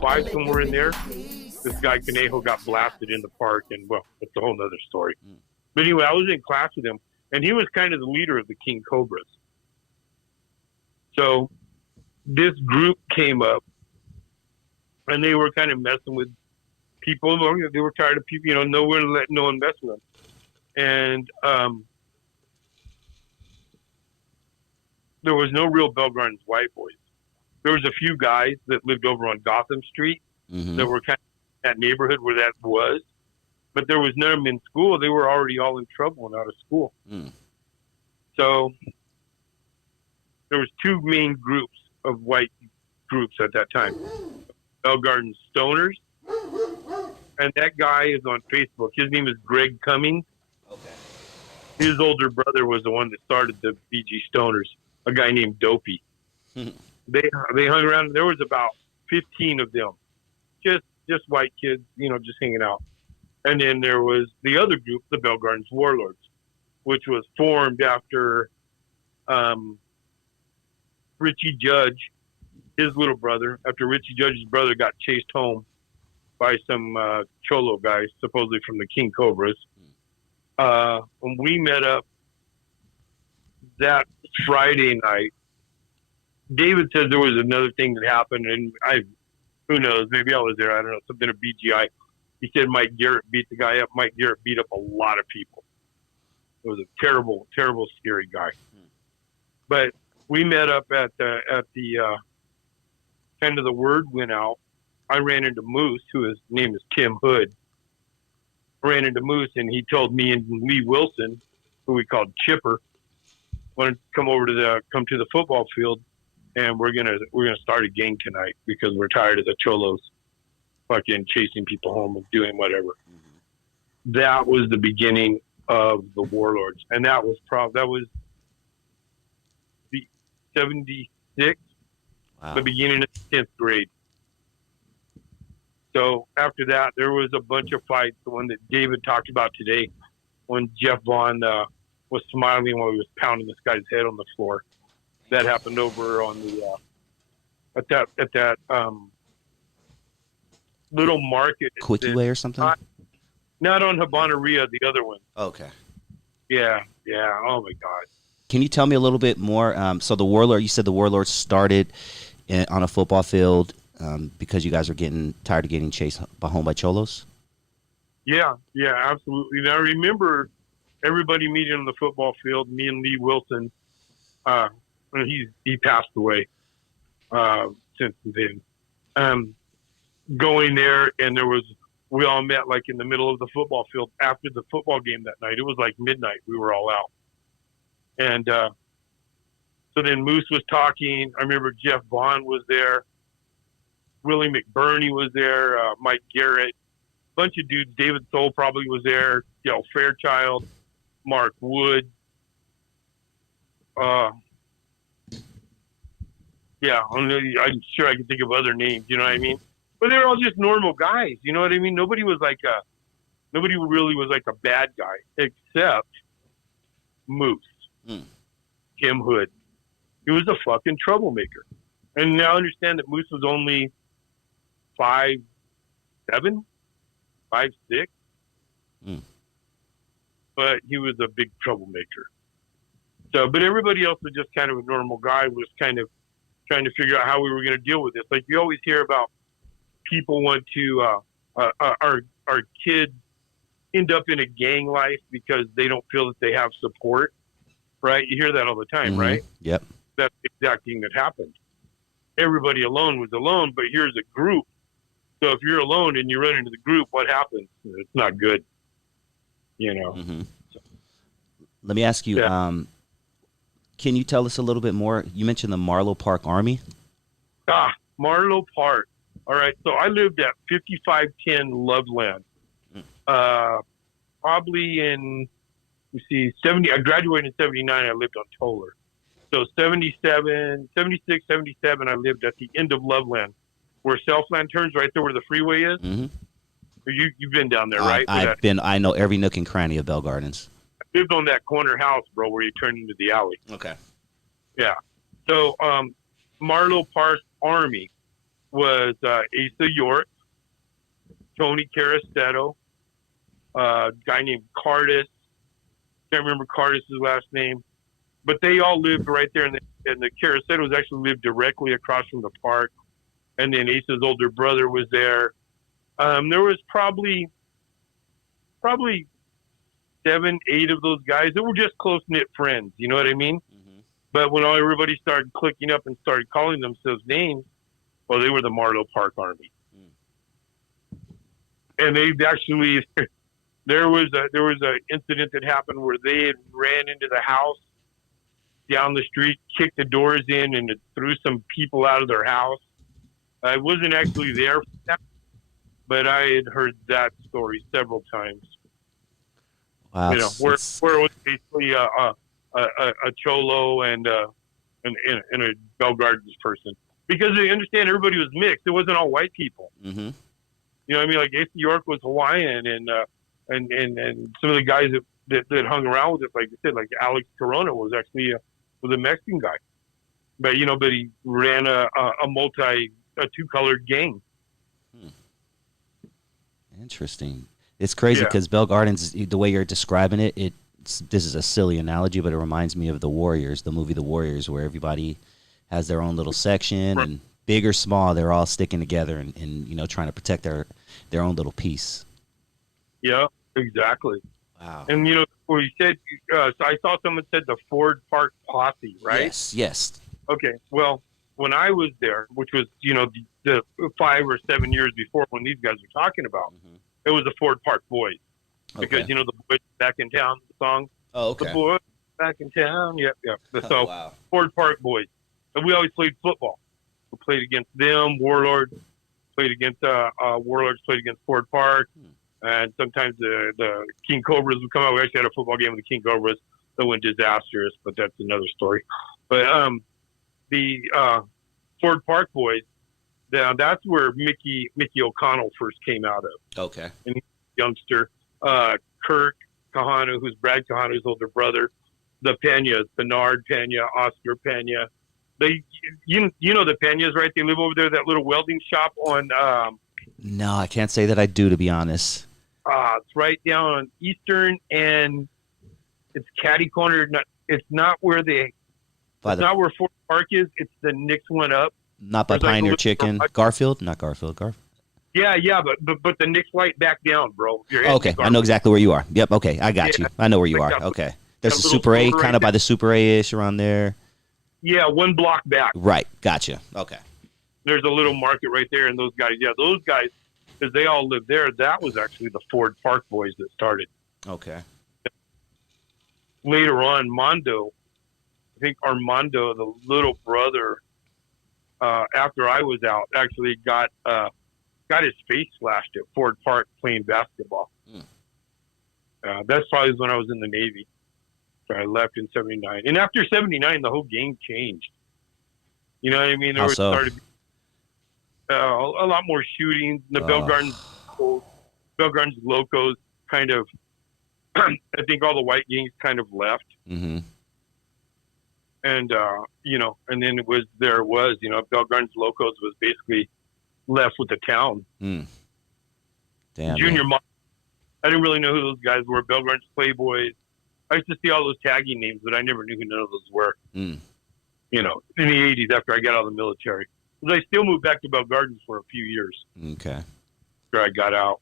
05, somewhere in there, this guy Conejo got blasted in the park, and well, it's a whole nother story. But anyway, I was in class with him, and he was kind of the leader of the King Cobras. So this group came up, and they were kind of messing with people. They were tired of people, nowhere to let no one mess with them. And there was no real Bell Gardens white boys. There was a few guys that lived over on Gotham Street that were kind of in that neighborhood where that was, but there was none of them in school. They were already all in trouble and out of school. So there was two main groups of white groups at that time. Bell Gardens Stoners, and that guy is on Facebook. His name is Greg Cummings. Okay. His older brother was the one that started the BG Stoners, a guy named Dopey. They hung around. There was about 15 of them, just white kids, just hanging out. And then there was the other group, the Bell Gardens Warlords, which was formed after Richie Judge, his little brother, after Richie Judge's brother got chased home by some Cholo guys, supposedly from the King Cobras. When we met up that Friday night, David says there was another thing that happened, and who knows, maybe I was there, I don't know, something of BGI. He said Mike Garrett beat the guy up. Mike Garrett beat up a lot of people. It was a terrible, terrible, scary guy. But we met up at the kind of the word went out. I ran into Moose, his name is Tim Hood. I ran into Moose, and he told me and Lee Wilson, who we called Chipper, wanted to come to the football field, and we're gonna start a gang tonight because we're tired of the Cholos fucking chasing people home and doing whatever. That was the beginning of the Warlords, and that was the 76, the beginning of the 10th grade. So after that, there was a bunch of fights. The one that David talked about today, when Jeff Vaughn was smiling while he was pounding this guy's head on the floor. That happened over on the at that little market. Quickie Way or something? Not on Habaneria, the other one. Okay. Yeah. Oh my God. Can you tell me a little bit more? So you said the Warlords started on a football field because you guys were getting tired of getting chased home by Cholos? Yeah, absolutely. Now I remember everybody meeting on the football field, me and Lee Wilson. He passed away since then. Going there, and we all met like in the middle of the football field after the football game that night. It was like midnight. We were all out. And so then Moose was talking. I remember Jeff Vaughn was there. Willie McBurney was there. Mike Garrett. Bunch of dudes. David Soul probably was there. Dale Fairchild. Mark Wood. Yeah, I'm sure I can think of other names. You know what I mean? But they were all just normal guys. You know what I mean? Nobody really was like a bad guy except Moose, Tim Hood. He was a fucking troublemaker. And now I understand that Moose was only 5'7", 5'6", but he was a big troublemaker. So, but everybody else was just kind of a normal guy, was kind of trying to figure out how we were going to deal with this. Like you always hear about people want to, our kids end up in a gang life because they don't feel that they have support, right? You hear that all the time, right? Yep. That's the exact thing that happened. Everybody alone was alone, but here's a group. So if you're alone and you run into the group, what happens? It's not good, So, let me ask you, can you tell us a little bit more? You mentioned the Marlow Park Army. Marlow Park. All right. So I lived at 5510 Loveland. Probably in, 70. I graduated in 79. I lived on Toller. So 77, 76, 77, I lived at the end of Loveland, where Southland turns right there where the freeway is. You've been down there, right? I know every nook and cranny of Bell Gardens. I lived on that corner house, bro, where you turn into the alley. Okay. Yeah. So Marlow Park Army was Asa York, Tony Carasetto, a guy named Cardis. Can't remember Cardis' last name, but they all lived right there. And the Carasettos actually lived directly across from the park. And then Asa's older brother was there. There was probably 7, 8 of those guys that were just close knit friends. You know what I mean? Mm-hmm. But when everybody started clicking up and started calling themselves names, well, they were the Marlow Park Army. And they actually, there was a incident that happened where they had ran into the house down the street, kicked the doors in, and it threw some people out of their house. I wasn't actually there for that, but I had heard that story several times. Wow, you know, where it was basically a cholo and a Bell Gardens person, because they understand everybody was mixed. It wasn't all white people. Mm-hmm. You know what I mean? Like Asa York was Hawaiian, and some of the guys that hung around with it, like I said, like Alex Corona was actually was a Mexican guy, but he ran a two-colored gang. Interesting. It's crazy because Bell Gardens, the way you're describing it, this is a silly analogy, but it reminds me of The Warriors, the movie The Warriors, where everybody has their own little section, and big or small, they're all sticking together and trying to protect their own little piece. Yeah, exactly. Wow. And where you said, so I saw someone said the Ford Park Posse, right? Yes. Okay. Well, when I was there, which was the 5 or 7 years before when these guys were talking about, it was the Ford Park Boyz, because the Boyz Back in Town song. Oh, okay. The Boyz Back in Town. Yep. So wow. Ford Park Boyz, and we always played football. We played against them. Warlords played against Ford Park, and sometimes the King Cobras would come out. We actually had a football game with the King Cobras that went disastrous, but that's another story. But the Ford Park Boyz, that's where Mickey O'Connell first came out of. Okay. And he's a youngster. Kirk Kahana, who's Brad Kahana's older brother. The Peñas, Bernard Peña, Oscar Peña. You know the Peñas, right? They live over there, that little welding shop on... no, I can't say that I do, to be honest. It's right down on Eastern, and it's catty-cornered. It's not where not where Fort Park is. It's the next one up. Not by Pioneer Chicken. Garfield? Not Garfield. Yeah, but the next light back down, bro. Okay, I know exactly where you are. Yep, okay, I got you. I know where you are. Okay. There's a Super A, kind of by the Super A-ish around there. Yeah, 1 block back. Right, gotcha. Okay. There's a little market right there, and those guys, because they all lived there, that was actually the Ford Park Boys that started. Okay. Later on, Mondo, I think Armando, the little brother, after I was out, actually got his face slashed at Ford Park playing basketball. That's probably when I was in the Navy. So I left in 79. And after 79, the whole game changed. You know what I mean? There started a lot more shootings. The Bell Gardens Locos kind of, I think all the white gangs kind of left. Mm-hmm. And, and then Bell Gardens Locos was basically left with the town. Damn. Junior Mob. I didn't really know who those guys were. Bell Gardens Playboys. I used to see all those tagging names, but I never knew who none of those were. In the 80s after I got out of the military. Because I still moved back to Bell Gardens for a few years. Okay. After I got out.